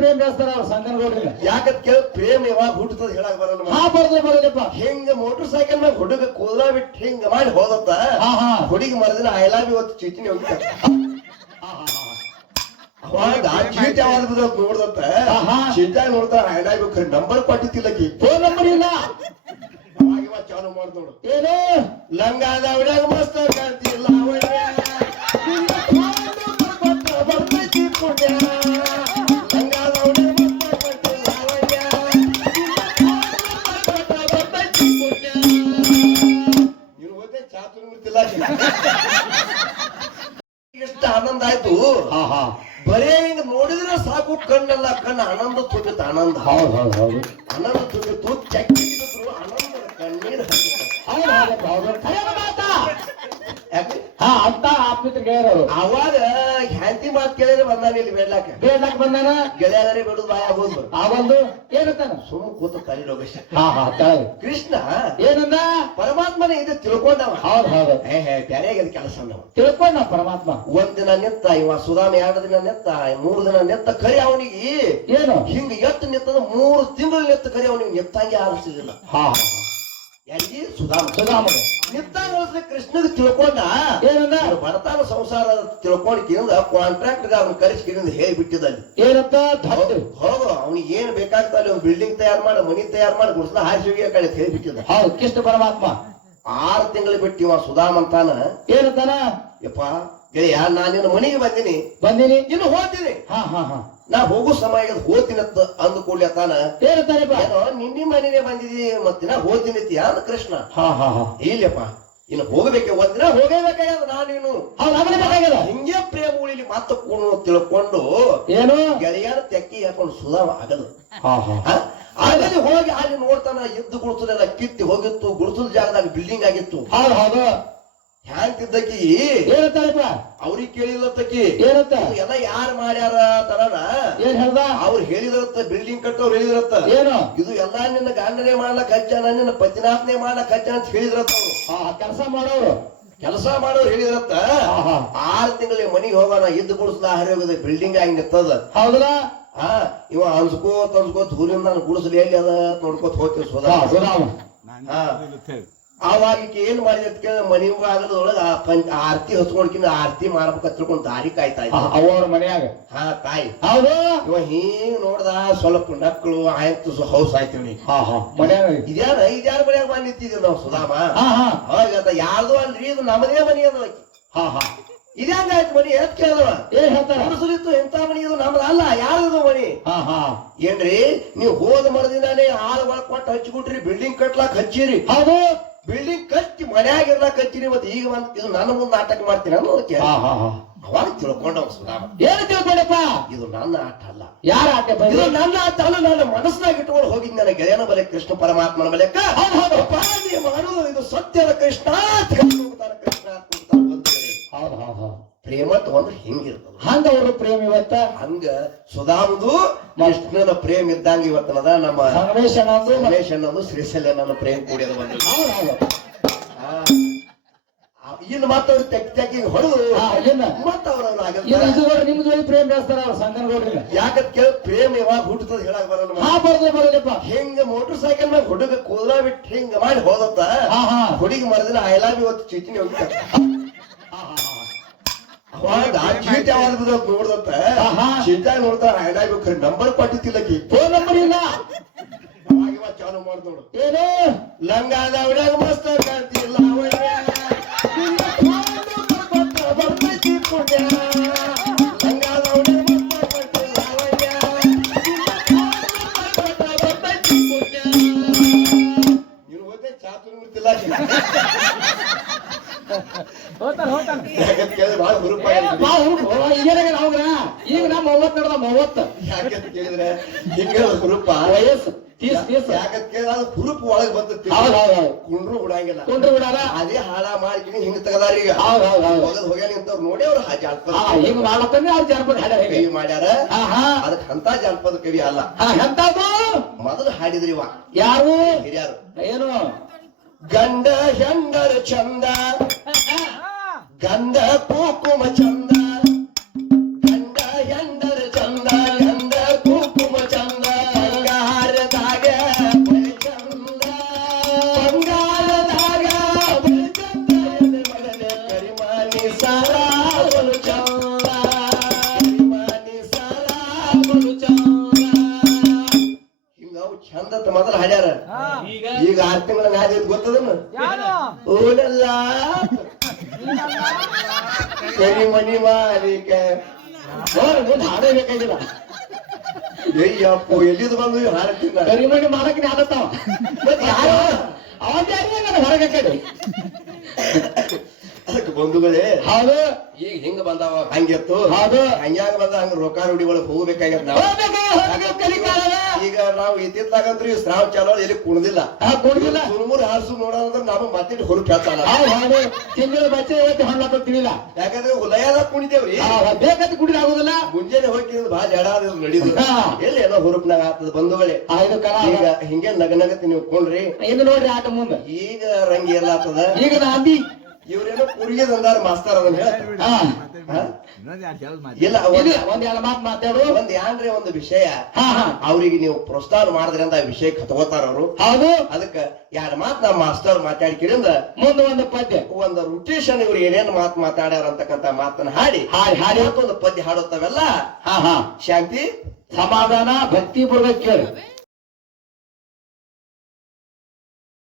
ಪ್ರೇಮ್ ಬೆಳೆಸ್ತಾರ ಅವ್ರು ಸಂಗನಗೌಡ್ರಿಗೆ ಯಾಕಂತ ಕೇಳ ಪ್ರೇಮ ಯಾವಾಗ ಹುಟ್ಟುತ್ತದ ಹೇಳಕ್ ಬರಲ್ಲ ಹಾ ಬರ್ದ ಬರಲ್ಲಪ್ಪ ಹಿಂಗ ಮೋಟರ್ ಸೈಕಲ್ ಮ್ಯಾಗ ಹುಡುಗ ಕೂದಲ ಬಿಟ್ಟು ಹಿಂಗ ಮಾಡಿ ಹೋದತ್ತ ಹಾ ಹಾ. ಹುಡುಗಿ ಮರದಿನ ಐ ಲವ್ ಇವತ್ತು ಚೀಟಿನಿ ಅವಾಗ ಚೀಟಿ ಯಾವಾಗ ನೋಡ್ದತ್ತ ನೋಡ್ತಾರ ಐ ಲವ್ ನಂಬರ್ ಕೊಟ್ಟಿತ್ತಿಲ್ಲಕಿ ಫೋನ್ ನಂಬರ್ ಇಲ್ಲ. ಅವಾಗ ಇವ ಚಾಲು ನೋಡು. ಏನು? ಅವಡ್ಯಾಗ ಮಸ್ತ ಬರೇ ಹಿಂಗ ನೋಡಿದ್ರೆ ಸಾಕು ಕಣ್ಣಲ್ಲ ಕಣ್ಣು. ಆನಂದ ತುಂಬಿತ್ತು ಆನಂದ. ಹೌದು ಹೌದು ಹೌದು. ಆನಂದ ತುಂಬಿತ್ತು ಚಕ್ಕಿ ಆನಂದ ಕಣ್ಣೀರ್. ಹೌದು ಹೌದು ಹೌದು. ಖರೆ ಮಾತಾ ಹಾ ಅಂತ ಆಪ್ಮಿತ್ರ ಗೆಳೆಯರು ಅವಾಗ ಹ್ಯಾಂತಿ ಮಾತು ಕೇಳಿದ್ರೆ ಬಂದಾನ ಇಲ್ಲಿ ಬೇಡ್ಲಾಕ ಬೇಡ್ಲಾಕ ಬಂದಾನ? ಗೆಳೆಯರೇ ಬಿಡುದು ಬಾಯ ಹೋದ್ ಆ ಒಂದು ಏನಂತಾನ ಸುಮ್ಮ ಕೂತ ತಲೆ ಲೋಕೇಶ್ ಕೃಷ್ಣ ಏನಂದ? ಪರಮಾತ್ಮನ ಇದು ತಿಳ್ಕೊಂಡವ. ಹೌದು ಹೌದು. ಹೇ ಹೇ ಕೆಲಸ ನಾವು ತಿಳ್ಕೊಂಡ ಪರಮಾತ್ಮ. ಒಂದ್ ದಿನ ನೆತ್ತ ಇವ ಸುಧಾಮ ಎರಡು ದಿನ ನೆತ್ತ ಮೂರು ದಿನ ನೆತ್ತ ಕರಿ ಅವನಿಗೆ. ಏನು? ಹಿಂಗ ಎತ್ತು ನಿತ್ತದ ಮೂರು ತಿಂಗಳು ನಿತ್ತ ಕರಿ ಅವನಿಗೆ ನಿತ್ತಂಗೆ ಆರಿಸಿದಿಲ್ಲ. ಹಾ. ಯಾರಿಗೆ ಸುಧಾಮ ಸುಧಾಮ ನಿಂತಾಗ ಕೃಷ್ಣಗ್ ತಿಳ್ಕೊಂಡ ಏನಂದ? ಅವ್ರು ಸಂಸಾರ ಸಂಸಾರ ತಿಳ್ಕೊಂಡಿದ್ದ ಕಾಂಟ್ರಾಕ್ಟ್ ಅವ್ನ ಕರೆಸಿಕಿರಿಂದ ಹೇಳಿಬಿಟ್ಟಿದ್ದ ಅಲ್ಲಿ. ಏನಂತ? ಹೌದು ಹೌದು ಅವ್ನಿಗೆ ಏನ್ ಬೇಕಾಗ್ತಾ ಅಲ್ಲಿ ಒಂದು ಬಿಲ್ಡಿಂಗ್ ತಯಾರು ಮಾಡಿ ಮನಿ ತಯಾರು ಮಾಡಿ ಗುಡ್ಸದ ಆ ಕಡೆ ಹೇಳಿಬಿಟ್ಟಿದ್ದ. ಹೌದು ಕೃಷ್ಣ ಪರಮಾತ್ಮ. ಆರು ತಿಂಗಳು ಬಿಟ್ಟು ಇವ ಸುಧಾಮ್ ಅಂತಾನ. ಏನಂತಾನ? ಯಪ್ಪ ಗೆಳೆಯ ನಾನು ನಿನ್ನ ಮನೆಗೆ ಬಂದಿನಿ. ಬಂದಿನಿ? ಇನ್ನು ಹೋಗ್ತೀನಿ. ಹಾ ಹಾ ಹಾ. ನಾ ಹೋಗೋ ಸಮಯ ಅಂದ್ಕೊಳ್ಳಿ ಅಂದ ಕೂಡ್ಲೆ ತಾನ. ನಿನ್ನೆ ಮನೆಗೆ ಬಂದಿದಿ ಮತ್ತಿನ ಹೋಗ್ತೀನಿ ಅಂದ ಕೃಷ್ಣ? ಇಲ್ಲಪ್ಪ ಇನ್ನು ಹೋಗಬೇಕೆ ಒಂದಿನ ಹೋಗಬೇಕಾಗ್ಯದ ನಾನೇನು ಹಿಂಗೆ ಪ್ರೇಮ ಉಳಿಲಿ ಮಾತು ಕೂಣು ತಿಳ್ಕೊಂಡು ಏನು? ಗೆಳೆಯರ ತೆಕ್ಕಿ ಹಾಕೊಂಡು ಸುಧಾವ ಆಗದು? ಆಗಲಿ ಹೋಗಿ ಅಲ್ಲಿ ನೋಡ್ತಾನ ಎದ್ದು ಗುಡ್ಸದೆಲ್ಲ ಕಿತ್ತಿ ಹೋಗಿತ್ತು ಗುಡ್ಸದ ಜಾಗದಾಗ ಬಿಲ್ಡಿಂಗ್ ಆಗಿತ್ತು. ಹೌದು. ಹ್ಯಾಂಗ್ ತಿದ್ದಕಿ ಏನಂತಾನಪ್ಪ ಅವ್ರಿಗೆ ಕೇಳಿಲ್ಲ ತಕ್ಕಿ ಏನಂತ? ಎಲ್ಲ ಯಾರು ಮಾಡ್ಯಾರ ತರನ? ಏನ್ ಹೇಳ್ದ? ಅವ್ರು ಹೇಳಿದ್ರತ್ತ ಬಿಲ್ಡಿಂಗ್ ಕಟ್ಟೋರು ಹೇಳಿದ್ರತ್ತ ಏನು? ಇದು ಎಲ್ಲಾ ನಿನ್ನ ಗಾಂಡನೆ ಮಾಡ್ಲಕ್ ಹಚ್ಚಾನ ನಿನ್ನ ಪತಿನಾಥನೇ ಮಾಡ್ಲಕ್ ಹಚ್ಚಾನ ಅಂತ ಹೇಳಿದ್ರತ್ತ ಅವ್ರು. ಹಾ ಕೆಲಸ ಮಾಡೋರು. ಕೆಲಸ ಮಾಡೋರು ಹೇಳಿದ್ರತ್ತ ಹಾ ಹಾ ಆರು ತಿಂಗಳಿಗೆ ಮನಿಗೆ ಹೋಗೋಣ ಇದ್ದು ಗುಡಿಸ್ದ ಹರಿ ಹೋಗದೆ ಬಿಲ್ಡಿಂಗ್ ಆಗಿ ಹೌದಲ್ಲ ಆ ಇವ ಅನ್ಸ್ಕೋತ ಅನ್ಸ್ಕೋತ ಊರಿಂದ ನಾನು ಗುಡಿಸಲು ಎಲ್ಲಿ ಅದ ನೋಡ್ಕೋತ ಹೋಗ್ತೀವಿ ಹಾ ಸೋದಾ ಹಾ. ಆವಾಗ ಈಕಿ ಏನ್ ಮಾಡಿದ ಮನಿ ಆಗದೊಳಗ ಆ ಪಂಚ ಆರತಿ ಹಚ್ಕೊಂಡ್ಕಿಂತ ಆರತಿ ಮಾಡ್ಬೇಕಂತ ತಿಳ್ಕೊಂಡ್ ದಾರಿ ಕಾಯ್ತಾ ಇದ್ದ. ಅವ್ರ ಮನ್ಯಾಗ. ಹಾ ತಾಯಿ ಹೌದು? ಇವ ಹಿಂಗ್ ನೋಡ್ದ ಸ್ವಲ್ಪ ನಕ್ಕಳು ಆಯ್ತು ಹೌಸ್ ಆಯ್ತೀವಿ ಮನ್ಯಾಗ. ಇದ್ಯಾರ ಇದ್ಯಾರ ಮನ್ಯಾಗ ಬಂದ್ ನಿಂತಿದ್ವಿ ನಾವು ಸುಧಾಮ? ಅವಾಗ ಯಾರ್ದು ಅಲ್ರಿ? ಇದು ನಮ್ಮದೇ ಮನಿ ಅದ. ಹಾ ಹಾ. ಇದ್ಯಾಂಗ ಆಯ್ತು ಮನಿ? ಎತ್ ಕೇಳದವ? ಏನ್ ಹೇಳ್ತಾರ? ಗುಡಿಸಲಿತ್ತು ಎಂತ ಮನಿ ಇದು? ನಮ್ದು ಅಲ್ಲ ಯಾರ್ದು ಮನಿ? ಹಾ ಹಾ. ಏನ್ರಿ ನೀವು ಹೋದ ಮರದಿಂದಾನೇ ಹಾಲು ಒಳಗ್ ಕೊಟ್ಟು ಹಚ್ಚಿಬಿಟ್ರಿ ಬಿಲ್ಡಿಂಗ್ ಕಟ್ಲಾಕ್ ಹಚ್ಚಿರಿ. ಹೌದು. ಬಿಲ್ಡಿಂಗ್ ಕಚ್ಚಿ ಮನ್ಯಾಗ ಇರ್ಲಾಕ್ ಹಚ್ಚಿರಿ ಮತ್ತೆ ಈಗ ಬಂದ್ ಇದು ನನ್ನ ಮುಂದೆ ನಾಟಕ ಮಾಡ್ತೀನಿ ಅನ್ನೋದಕ್ಕೆ ಅವಾಗ ತಿಳ್ಕೊಂಡವ್ ಸುಧಾಮ. ಏನು ತಿಳ್ಕೊಂಡಪ್ಪ? ಇದು ನನ್ನ ಆಟ ಅಲ್ಲ. ಯಾರ ಆಟ ಇದು ನನ್ನ ಆಟ ಅಲ್ಲ ನನ್ನ ಮನಸ್ಸಿನಾಗ ಇಟ್ಕೊಂಡು ಹೋಗಿದ್ ನನ್ನ ಗೆಳೆಯನ ಬಲೆ ಕೃಷ್ಣ ಪರಮಾತ್ಮನ ಬಲೆ ಹೌದು ಹೌದು. ಅಪ್ಪ, ನೀ ಇದು ಸತ್ಯದ ಕೃಷ್ಣ ಪ್ರೇಮ ತಗೊಂಡ್ರೆ ಹಿಂಗಿರ್ತದ ಹಂಗ ಅವ್ರ ಪ್ರೇಮ ಇವತ್ತ? ಹಂಗ ಸುಧಾಮದು ಕೃಷ್ಣನ ಪ್ರೇಮ ಇದ್ದಂಗ ಇವತ್ತನದ ನಮ್ಮ ರಮೇಶ್ ಅನ್ನೋದು ರಮೇಶ್ ಅನ್ನೋದು ಶ್ರೀಶಲ್ಯ ನನ್ನ ಪ್ರೇಮ ಕೂಡಿಯದ ಬಂದ ಇನ್ನು ಮತ್ತವ್ರು ತೆಕ್ ತೆಕ್ಕಿ ಹೊಡೆದು ನೋಡಿ ನಿಮ್ ಜೋಡಿ ಪ್ರೇಮ ಬೆಳೆಸ್ತಾರ ಅವ್ರ ಸಂಗನಗೌಡ್ರಿಗೆ ಯಾಕಂತ ಕೇಳ ಪ್ರೇಮ ಯಾವಾಗ ಹುಟ್ಟುತ್ತದ ಹೇಳಕ್ ಬರಲ್ಲ ಹಾ ಬರ್ದ ಬರಲ್ಲಪ್ಪ ಹಿಂಗ ಮೋಟರ್ ಸೈಕಲ್ ಮ್ಯಾಗ ಹುಡುಗ ಕೂದಲ ಬಿಟ್ಟು ಹಿಂಗ ಮಾಡಿ ಹೋದತ್ತ? ಹಾ ಹಾ. ಹುಡುಗಿ ಮರದಿನ ಐ ಲವ್ ಇವತ್ತು ಚಿಚಿನಿ ಅವಾಗ ಚೀಟಿ ಯಾವಾಗ ಬಿದ್ದತ್ ನೋಡ್ದತ್ತ ಆಹಾ. ಚೀಟಾಗ ನೋಡ್ತಾರ ಐ ಲವ್ ಯು ನಂಬರ್ ಕೊಟ್ಟಿತ್ತಿಲ್ಲಕಿ ಫೋನ್ ನಂಬರ್ ಇಲ್ಲ. ಅವಾಗ ಚಾಲು ಮಾಡ್ದ ನೋಡು. ಏನು? ಲಂಗಾದ ಅವಡ್ಯಾಗ ಮಸ್ತ ಕಾಣ್ತಿಲ್ಲ ಬರ್ತೈತಿ ಪುಣ್ಯ. ಈಗ ನಾ ಮೂವತ್ ನಡೆದ ಮೂವತ್ತು ಯಾಕಂತ ಕೇಳಿದ್ರೆ ಹಿಂಗ ಹುರುಪ. ವಯಸ್ಸು. ತೀಸ್ ತೀಸ್. ಯಾಕಂತ ಕೇಳಿದ್ರೆ ಅದು ಹುರುಪ ಒಳಗ್ ಬಂದತಿ ಹೌದ್ ಹೌದ್ ಹೌದ್. ಕುಂಡ್ರು ಬಿಡಂಗಿಲ್ಲ ಕೊಂಡ್ರು ಬಿಡಲ್ಲ ಅದೇ ಹಾಳ ಮಾಡಿಕಿನಿ ಹಿಂಗ ತಗದಾರಿ ಈಗ. ಹೌದ್ ಹೌದ್ ಹೌದ್. ಹೋಗದ್ ಹೋಗ್ಯಾನ ಇಂತವ್ರು ನೋಡಿ ಅವ್ರು ಹಾ ಜಾನಪದ ಹಿಂಗ ಅವ್ರು ಜನಪದ ಕವಿ ಮಾಡ್ಯಾರ. ಅದಕ್ಕೆ ಅಂತ ಜಾನಪದ ಕವಿ ಅಲ್ಲ. ಎಂತದು ಮೊದಲು ಹಾಡಿದ್ರಿ ಇವ. ಯಾರು? ಹಿರಿಯರು. ಏನು? ಗಂಡ ಹೆಂಡರ ಚಂದ. ಗಂಧ ಕುಕುಮ ಚಂದ. ಗಂಡ ಎಂದರ ಚಂದ ಗಂಧ ಕುಕುಮ ಚಂದ. ಬಂಗಾರದಾಗ ಚಂದ ಬಂಗಾರದಾಗ ಕರಿಮಾನಿ ಸಾರು ಚಂದ. ಕರಿಮಾನಿ ಸಾರು ಚಂದ. ಹಿಂಗ ಅವು ಚಂದತ್ತ ಮೊದಲು ಹಾಡ್ಯಾರ. ಈಗ ಆರು ತಿಂಗಳ ನಾದಿದ್ ಗೊತ್ತದನು ಓಡಲ್ಲ ಕರಿ ಮನಿ ಮಾಲಿಕ ನೋಡು, ಮುಂದೆ ಹಾಡೇ ಬೇಕಾಗಿಲ್ಲ. ಅಯ್ಯಪ್ಪ ಎಲ್ಲಿದ್ ಬಂದು ಇವ್ ಹಾರ ತಿಂಗಳ ಕರಿಮಣಿ ಮಾಡಕ್ಕೆ ಆದತ್ತಾವ ಮತ್ತ್ ಯಾರು? ಅವನ್ ಯಾರಿಗೆ ನಾನು ಹೊರಗೆ ಕಡೆ ಅದಕ್ಕೆ ಬಂಧುಗಳೇ ಹೌದು. ಈಗ ಹಿಂಗ ಬಂದಾವ ಹಂಗೆತ್ತು. ಹೌದು. ಹಂಗ್ಯಾಗ ಬಂದ ಹಂಗ ರೊಕ್ಕ ರೂಢಿ ಒಳಗೆ ಹೋಗ್ಬೇಕಾಗ್ಯದ ನಾವು ನಾವು ಈ ಸ್ರಾವ್ ಚಾಲೋ ಎಲ್ಲಿ ಕುಣದಿಲ್ಲ. ಹಾ ಕುಡ್ದಿಲ್ಲ ಸುರ್ಮುರ್ ಹಾರ್ಸು ನೋಡೋದಂದ್ರೆ ನಾವು ಮತ್ತೆ ಹೊರಗೆ ಕೇಳ್ತಾನ ತಿಂಗಳ ಬಚ್ಚೆ ಇವತ್ತು ಹಣ್ಣು ತಿನ್ನಿಲ್ಲ ಯಾಕಂದ್ರೆ ಉಲಯದಾಗ ಕುಣಿದೇವ್ರಿ ಬೇಕಂತ ಕುಡಿದ ಆಗುದಿಲ್ಲ. ಮುಂಜಾನೆ ಹೋಗಿ ಭಾಳ ಜಡ ನಡೀತು ನಡೀದು. ಎಲ್ಲಿ ಏನೋ ಹುರುಪ್ನಾಗ ಆಗ್ತದ ಬಂಧುಗಳೇ. ಆ, ಈಗ ಹಿಂಗೆ ನಗ ನಗತಿ ನೀವು ಕುಣ್ರಿ ಏನು ನೋಡ್ರಿ ಆಟ ಮುಂದೆ. ಈಗ ರಂಗಿ ಎಲ್ಲ ಆಗ್ತದ. ಈಗ ನಾಂದಿ. ಇವ್ರೇನೋ ಕುಡಿಗೆ ಅಂದಾರ ಮಾಸ್ತರ್ ಅದನ್ನ? ಎರಡು ಮಾತು. ಇಲ್ಲ ಒಂದ್ ಒಂದ್ ಎರಡು ಮಾತು ಮಾತಾಡು. ಒಂದ್ ಯಾನ್ರಿ ಒಂದು ವಿಷಯ? ಹಾ ಹಾ. ಅವ್ರಿಗೆ ನೀವು ಪ್ರೋತ್ಸಾಹ ಮಾಡಿದ್ರಿಂದ ಅಂತ ವಿಷಯ ಹತ್ಕೋತಾರ ಅವರು. ಹೌದು. ಅದಕ್ಕ ಯಾರ ಮಾತ್ ನಮ್ಮ ಮಾಸ್ತರ್ ಮಾತಾಡ್ಕಿರಿಂದ ಮುಂದೆ ಒಂದು ಪದ್ಯ. ಒಂದು ರುಟೇಷನ್ ಇವ್ರು ಏನೇನ್ ಮಾತ್ ಮಾತಾಡ್ಯಾರ ಅಂತಕ್ಕಂತ ಮಾತನ್ನ ಹಾಡಿ. ಹಾಡಿ ಹಾಡಿ. ಒಂದು ಪದ್ಯ ಹಾಡುತ್ತವೆಲ್ಲ ಹಾ ಹಾ. ಶಾಂತಿ ಸಮಾಧಾನ ಭಕ್ತಿ ಪೂರ್ವಕ ಕೇಳಿ.